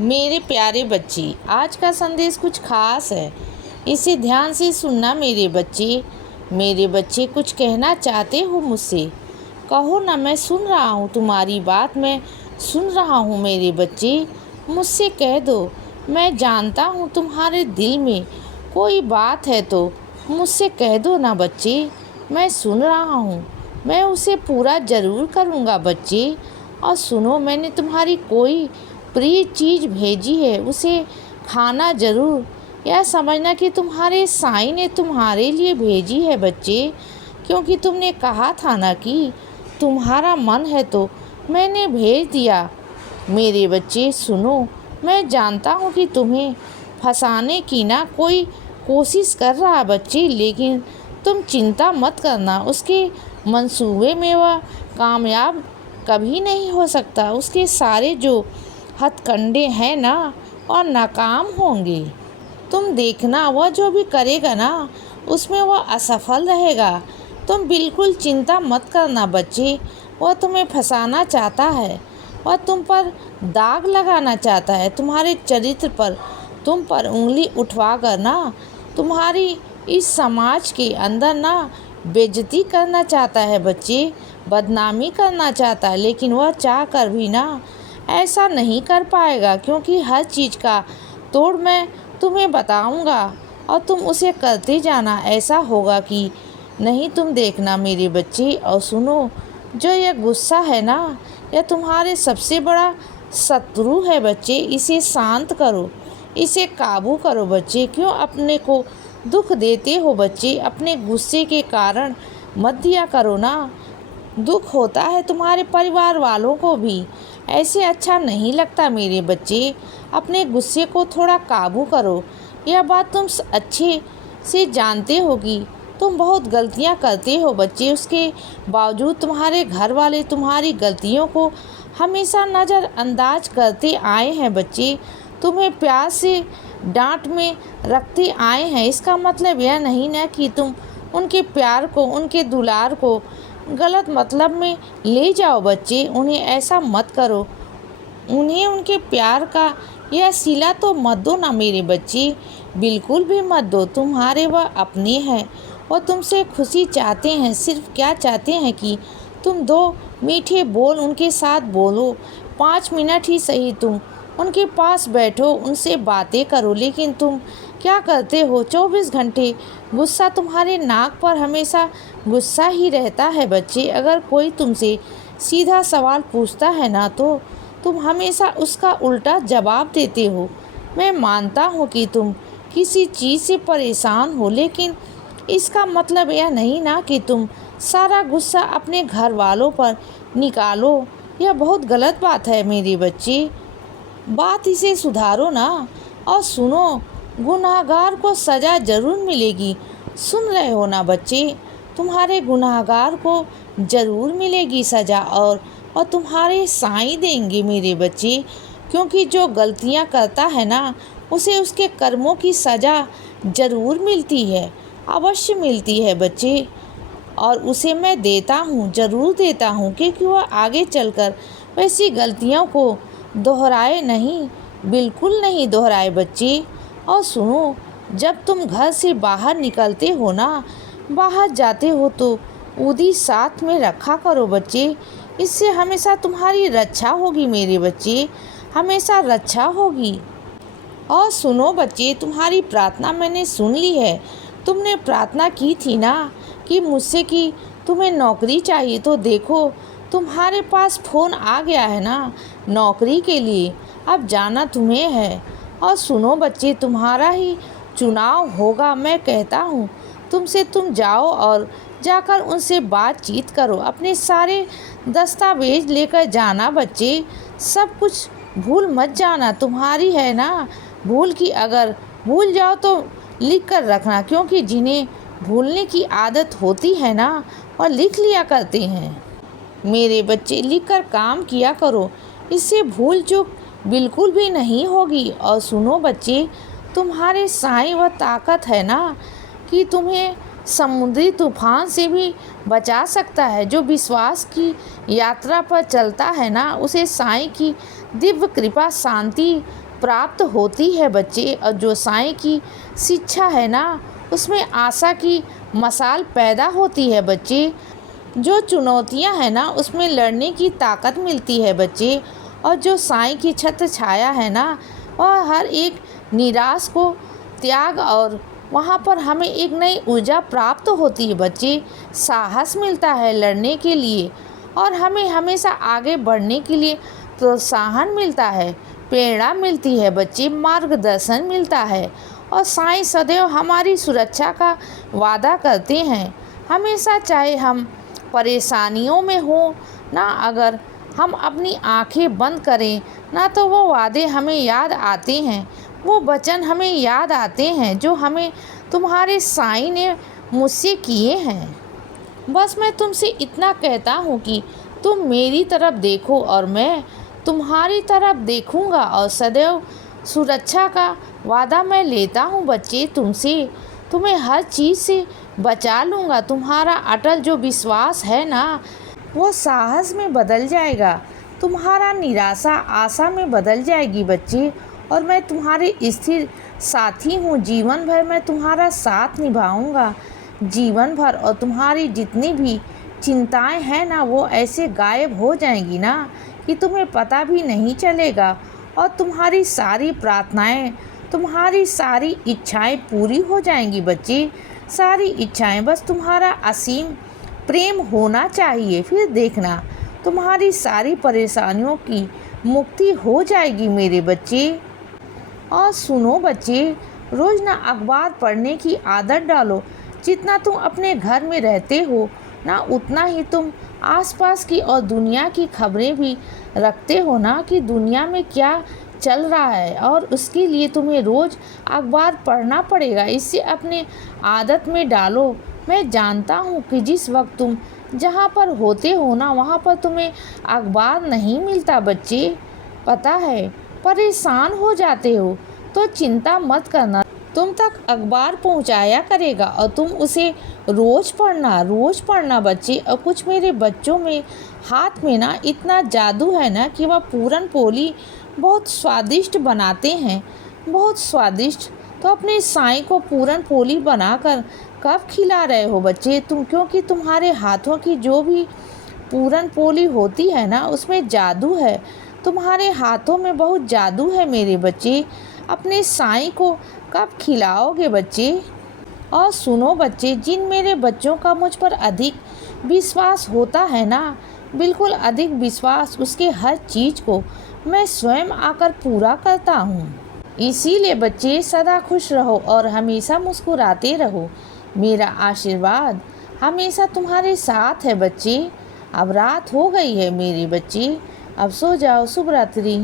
मेरे प्यारे बच्चे, आज का संदेश कुछ खास है। इसे ध्यान से सुनना मेरे बच्चे। मेरे बच्चे, कुछ कहना चाहते हो मुझसे? कहो ना, मैं सुन रहा हूँ तुम्हारी बात, मैं सुन रहा हूँ मेरे बच्चे। मुझसे कह दो। मैं जानता हूँ तुम्हारे दिल में कोई बात है, तो मुझसे कह दो ना बच्चे। मैं सुन रहा हूँ, मैं उसे पूरा ज़रूर करूँगा बच्चे। और सुनो, मैंने तुम्हारी कोई प्रिय चीज़ भेजी है, उसे खाना ज़रूर। यह समझना कि तुम्हारे साईं ने तुम्हारे लिए भेजी है बच्चे, क्योंकि तुमने कहा था ना कि तुम्हारा मन है, तो मैंने भेज दिया। मेरे बच्चे सुनो, मैं जानता हूँ कि तुम्हें फंसाने की ना कोई कोशिश कर रहा है बच्चे, लेकिन तुम चिंता मत करना। उसके मंसूबे में वह कामयाब कभी नहीं हो सकता। उसके सारे जो हथकंडे हैं ना, और नाकाम होंगे। तुम देखना, वह जो भी करेगा ना, उसमें वह असफल रहेगा। तुम बिल्कुल चिंता मत करना बच्चे। वह तुम्हें फंसाना चाहता है, वह तुम पर दाग लगाना चाहता है, तुम्हारे चरित्र पर, तुम पर उंगली उठवा कर ना तुम्हारी इस समाज के अंदर ना बेइज्जती करना चाहता है बच्चे, बदनामी करना चाहता है। लेकिन वह चाह कर भी ना ऐसा नहीं कर पाएगा, क्योंकि हर चीज़ का तोड़ मैं तुम्हें बताऊंगा और तुम उसे करते जाना। ऐसा होगा कि नहीं, तुम देखना मेरे बच्चे। और सुनो, जो यह गुस्सा है ना, यह तुम्हारे सबसे बड़ा शत्रु है बच्चे। इसे शांत करो, इसे काबू करो बच्चे। क्यों अपने को दुख देते हो बच्चे? अपने गुस्से के कारण मत दिया करो ना। दुख होता है तुम्हारे परिवार वालों को भी, ऐसे अच्छा नहीं लगता मेरे बच्चे। अपने गुस्से को थोड़ा काबू करो। यह बात तुम अच्छे से जानते हो कि तुम बहुत गलतियां करते हो बच्चे। उसके बावजूद तुम्हारे घर वाले तुम्हारी गलतियों को हमेशा नज़रअंदाज करते आए हैं बच्चे। तुम्हें प्यार से डांट में रखते आए हैं। इसका मतलब यह नहीं ना कि तुम उनके प्यार को, उनके दुलार को गलत मतलब में ले जाओ बच्चे। उन्हें ऐसा मत करो। उन्हें उनके प्यार का यह सिला तो मत दो ना मेरे बच्चे, बिल्कुल भी मत दो। तुम्हारे वह अपने हैं, और तुमसे खुशी चाहते हैं। सिर्फ क्या चाहते हैं कि तुम दो मीठे बोल उनके साथ बोलो। 5 मिनट ही सही तुम उनके पास बैठो, उनसे बातें करो। लेकिन तुम क्या करते हो? 24 घंटे गुस्सा तुम्हारे नाक पर हमेशा गुस्सा ही रहता है बच्चे। अगर कोई तुमसे सीधा सवाल पूछता है ना, तो तुम हमेशा उसका उल्टा जवाब देते हो। मैं मानता हूँ कि तुम किसी चीज़ से परेशान हो, लेकिन इसका मतलब यह नहीं ना कि तुम सारा गुस्सा अपने घर वालों पर निकालो। यह बहुत गलत बात है मेरे बच्चे। बात इसे सुधारो ना। और सुनो, गुनहगार को सज़ा ज़रूर मिलेगी। सुन रहे हो ना बच्चे? तुम्हारे गुनहगार को ज़रूर मिलेगी सज़ा, और तुम्हारे साईं देंगे मेरे बच्चे। क्योंकि जो गलतियां करता है ना, उसे उसके कर्मों की सज़ा ज़रूर मिलती है, अवश्य मिलती है बच्चे। और उसे मैं देता हूँ, ज़रूर देता हूँ, क्योंकि वह आगे चलकर वैसी गलतियों को दोहराए नहीं, बिल्कुल नहीं दोहराए बच्चे। और सुनो, जब तुम घर से बाहर निकलते हो ना, बाहर जाते हो, तो ऊदी साथ में रखा करो बच्चे। इससे हमेशा तुम्हारी रक्षा होगी मेरे बच्चे, हमेशा रक्षा होगी। और सुनो बच्चे, तुम्हारी प्रार्थना मैंने सुन ली है। तुमने प्रार्थना की थी ना कि मुझसे कि तुम्हें नौकरी चाहिए, तो देखो तुम्हारे पास फ़ोन आ गया है ना नौकरी के लिए। अब जाना तुम्हें है। और सुनो बच्चे, तुम्हारा ही चुनाव होगा। मैं कहता हूँ तुमसे, तुम जाओ और जाकर उनसे बातचीत करो। अपने सारे दस्तावेज लेकर जाना बच्चे। सब कुछ भूल मत जाना। तुम्हारी है ना भूल की, अगर भूल जाओ तो लिख कर रखना, क्योंकि जिन्हें भूलने की आदत होती है ना, और लिख लिया करते हैं मेरे बच्चे। लिख कर काम किया करो, इससे भूल चूक बिल्कुल भी नहीं होगी। और सुनो बच्चे, तुम्हारे साईं वह ताकत है ना कि तुम्हें समुद्री तूफान से भी बचा सकता है। जो विश्वास की यात्रा पर चलता है ना, उसे साईं की दिव्य कृपा शांति प्राप्त होती है बच्चे। और जो साईं की शिक्षा है ना, उसमें आशा की मशाल पैदा होती है बच्चे। जो चुनौतियां हैं ना, उसमें लड़ने की ताकत मिलती है बच्चे। और जो साईं की छत्र छाया है ना, वह हर एक निराश को त्याग और वहाँ पर हमें एक नई ऊर्जा प्राप्त होती है बच्चे। साहस मिलता है लड़ने के लिए और हमें हमेशा आगे बढ़ने के लिए प्रोत्साहन मिलता है, प्रेरणा मिलती है बच्चे, मार्गदर्शन मिलता है। और साईं सदैव हमारी सुरक्षा का वादा करते हैं हमेशा, चाहे हम परेशानियों में हो ना। अगर हम अपनी आंखें बंद करें ना, तो वो वादे हमें याद आते हैं, वो वचन हमें याद आते हैं जो हमें तुम्हारे साईं ने मुझसे किए हैं। बस मैं तुमसे इतना कहता हूँ कि तुम मेरी तरफ देखो और मैं तुम्हारी तरफ देखूँगा। और सदैव सुरक्षा का वादा मैं लेता हूँ बच्चे तुमसे। तुम्हें हर चीज़ से बचा लूँगा। तुम्हारा अटल जो विश्वास है ना, वो साहस में बदल जाएगा। तुम्हारा निराशा आशा में बदल जाएगी बच्चे। और मैं तुम्हारे स्थिर साथी हूँ। जीवन भर मैं तुम्हारा साथ निभाऊंगा, जीवन भर। और तुम्हारी जितनी भी चिंताएं हैं ना, वो ऐसे गायब हो जाएंगी ना कि तुम्हें पता भी नहीं चलेगा। और तुम्हारी सारी प्रार्थनाएं, तुम्हारी सारी इच्छाएं पूरी हो जाएंगी बच्चे। सारी इच्छाएं, बस तुम्हारा असीम प्रेम होना चाहिए। फिर देखना तुम्हारी सारी परेशानियों की मुक्ति हो जाएगी मेरे बच्चे। और सुनो बच्चे, रोज़ ना अखबार पढ़ने की आदत डालो। जितना तुम अपने घर में रहते हो ना, उतना ही तुम आसपास की और दुनिया की खबरें भी रखते हो ना, कि दुनिया में क्या चल रहा है। और उसके लिए तुम्हें रोज़ अखबार पढ़ना पड़ेगा। इससे अपने आदत में डालो। मैं जानता हूँ कि जिस वक्त तुम जहाँ पर होते हो ना, वहाँ पर तुम्हें अखबार नहीं मिलता बच्चे, पता है। परेशान हो जाते हो तो चिंता मत करना, तुम तक अखबार पहुँचाया करेगा और तुम उसे रोज़ पढ़ना बच्चे। और कुछ मेरे बच्चों में हाथ में ना इतना जादू है ना कि वह पूरन पोली बहुत स्वादिष्ट बनाते हैं, बहुत स्वादिष्ट। तो अपने साईं को पूरन पोली बनाकर कब खिला रहे हो बच्चे तुम? क्योंकि तुम्हारे हाथों की जो भी पूरन पोली होती है ना, उसमें जादू है। तुम्हारे हाथों में बहुत जादू है मेरे बच्चे। अपने साईं को कब खिलाओगे बच्चे? और सुनो बच्चे, जिन मेरे बच्चों का मुझ पर अधिक विश्वास होता है ना, बिल्कुल अधिक विश्वास, उसके हर चीज़ को मैं स्वयं आकर पूरा करता हूँ। इसीलिए बच्चे सदा खुश रहो और हमेशा मुस्कुराते रहो। मेरा आशीर्वाद हमेशा तुम्हारे साथ है बच्चे। अब रात हो गई है मेरे बच्चे, अब सो जाओ। शुभ रात्रि।